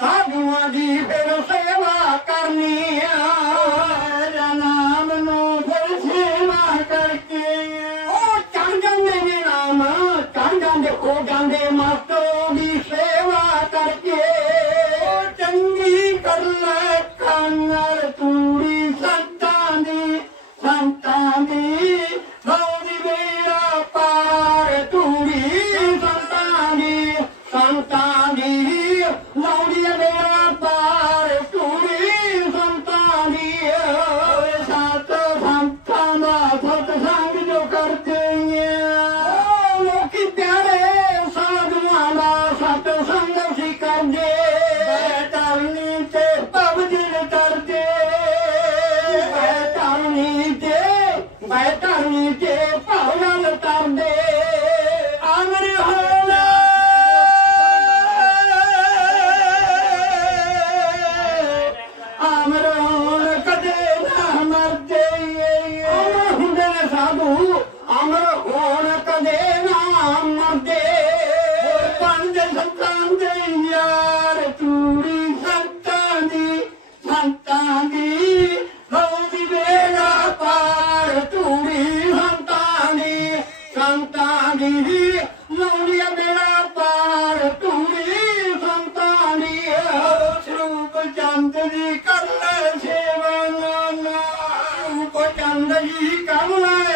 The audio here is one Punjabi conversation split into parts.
ਸਾਧੂਆਂ ਦੀ ਫਿਰ ਸੇਵਾ ਕਰਨੀ ਆ। ਨਾਮ ਨੂੰ ਫਿਰ ਸੇਵਾ ਕਰਕੇ ਉਹ ਚੜ ਜਾਂਦੇ ਨੇ ਨਾਮ ਚੜ ਜਾਂਦੇ, ਹੋ ਜਾਂਦੇ ਮਾਤੋ ਦੀ ਸੇਵਾ ਕਰਕੇ ਢੂਲੀ ਮੌਲੀਆ ਮੇਰਾ ਪਾਰ ਢੂਲੀ ਸੰਤਾਨੀ ਸਰੂਪ ਚੰਦ ਦੀ ਕਰ ਲੈ ਸੇਵਾ ਨਾਨਾ ਸਰੂਪ ਚੰਦ ਜੀ ਕਰ ਲੈ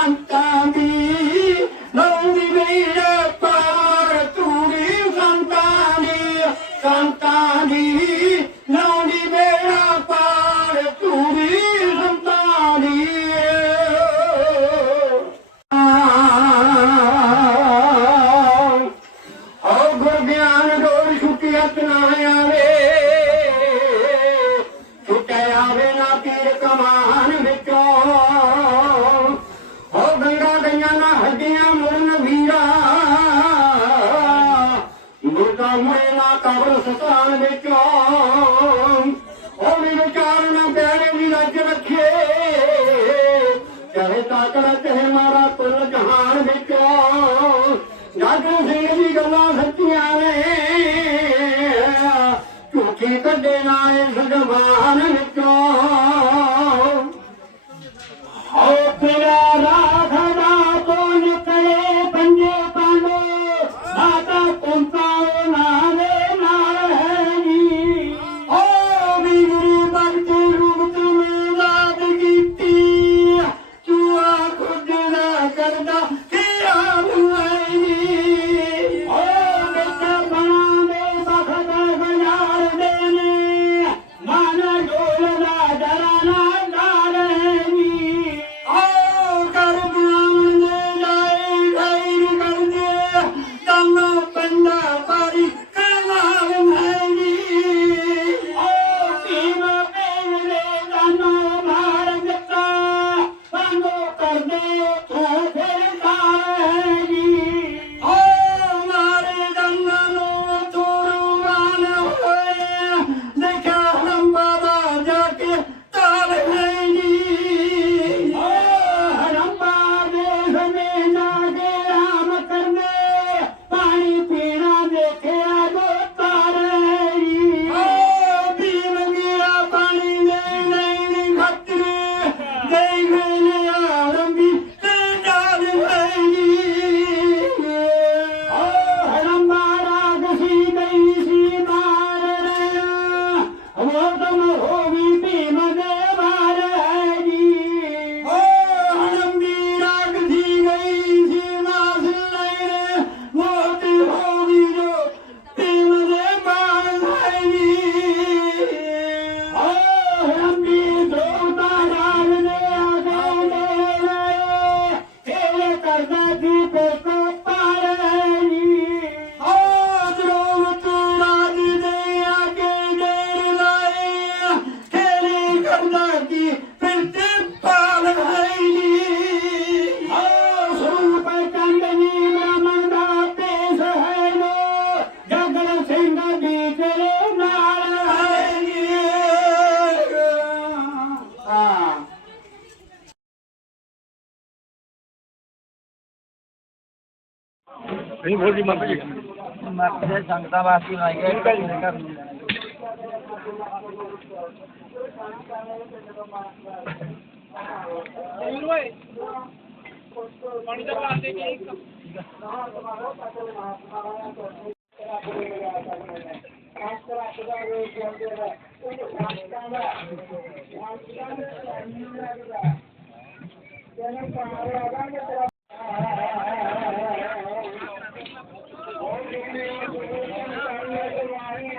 సంతాని నౌరి వీర పార తూరి సంతాని సంతాని నౌరి వీర పార తూరి సంతాని ਹੋ ਗੁਰਗਿਆਨ ਡੋਰ ਛੁੱਟੀ ਹੱਥ ਨਾ ਆਵੇ ਛੁੱਟਿਆ ਆਵੇ ਨਾ ਪੀਰ ਕਮਾ ਪੈਰੋं ਦੀ ਰੱਜ ਰੱਖੇ ਚਾਹੇ ਤਾਕੜਾ ਚਾਹੇ ਮਾਰਾ ਕੁੱਲ ਜਹਾਨ ਵਿੱਚ। ਜਾਗਰ ਸਿੰਘ ਦੀ ਗੱਲਾਂ ਸੱਚੀਆਂ ਨੇ। ਝੂਠੀ ਕੱਢੇ ਨਾ ਇਸ ਜ਼ਬਾਨ ਵਿੱਚੋਂ। না পারি ਦੀ ਫਿਰਦੇ ਪਾਲ ਹੈ ਨੀ। ਹੋ ਸੁਣ ਪੈ ਕੰਗਨੀ ਮਨ ਦਾ ਪੇਸ ਹੈ ਨਾ। ਜਗਨ ਸਿੰਘ ਦੀ ਤੇਰੇ ਨਾਲ ਹੈ। ਨੀ ਆ ਨਹੀਂ ਬੋਲ ਜੀ ਮਾਤਾ ਜੀ। ਮਾਤਾ ਦੇ ਸੰਗਤਾਂ ਵਾਸਤੇ ਲਾਈ ਹੈ ਘਰ ਨੂੰ। జనం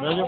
Bello.